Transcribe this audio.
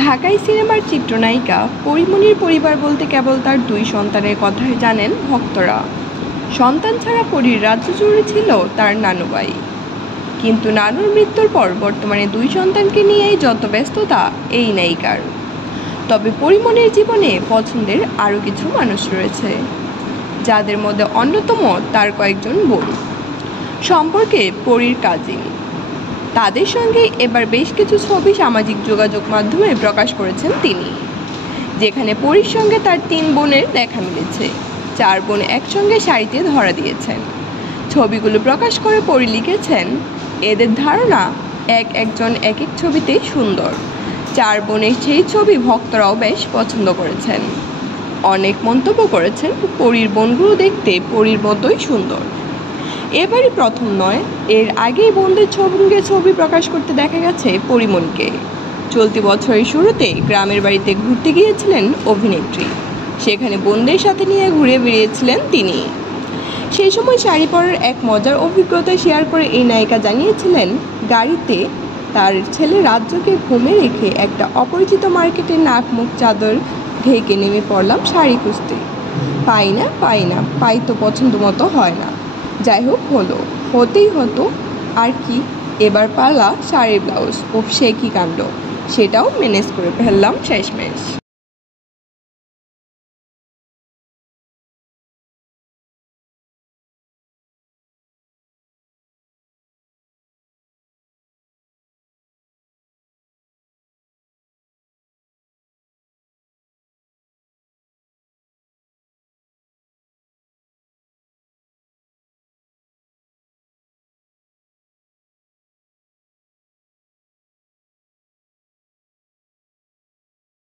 ঢাকাই সিনেমার চিত্রনায়িকা পরীমনির পরিবার বলতে কেবল তার দুই সন্তানের কথাই জানেন ভক্তরা। সন্তান ছাড়া পরীর রাজ্য জুড়ে ছিল তার নানুবাই। কিন্তু নানুর মৃত্যুর পর বর্তমানে দুই সন্তানকে নিয়েই যত ব্যস্ততা এই নায়িকার। তবে পরীমনির জীবনে পছন্দের আরও কিছু মানুষ রয়েছে, যাদের মধ্যে অন্যতম তার কয়েকজন বোন, সম্পর্কে পরীর কাজিন। তাদের সঙ্গে এবার বেশ কিছু ছবি সামাজিক যোগাযোগ মাধ্যমে প্রকাশ করেছেন তিনি, যেখানে পরীর সঙ্গে তার 3 বোনের দেখা মিলেছে। 4 বোন একসঙ্গে শাড়িতে ধরা দিয়েছেন। ছবিগুলো প্রকাশ করে পরী লিখেছেন, এদের ধারণা একজন এক এক ছবিতেই সুন্দর। 4 বোনের সেই ছবি ভক্তরাও বেশ পছন্দ করেছেন। অনেক মন্তব্য করেছেন, পরীর বোনগুলো দেখতে পরীর মতোই সুন্দর। এবারই প্রথম নয়, এর আগেই বোনদের সঙ্গে ছবি প্রকাশ করতে দেখা গেছে পরীমনিকে। চলতি বছরের শুরুতে গ্রামের বাড়িতে ঘুরতে গিয়েছিলেন অভিনেত্রী। সেখানে বোনদের সাথে নিয়ে ঘুরে বেরিয়েছিলেন তিনি। সেই সময় শাড়ি পরার এক মজার অভিজ্ঞতা শেয়ার করে এই নায়িকা জানিয়েছিলেন, গাড়িতে তার ছেলে রাজ্যকে ঘুমে রেখে একটা অপরিচিত মার্কেটে নাক মুখ চাদর ঢেকে নেমে পড়লাম শাড়ি খুঁজতে। পাই তো পছন্দ মতো হয় না। যাই হোক, হতেই হতো আর কি। এবার পালা শাড়ির ব্লাউজ। ও সে কি কাণ্ড, সেটাও ম্যানেজ করে ফেললাম শেষমেশ।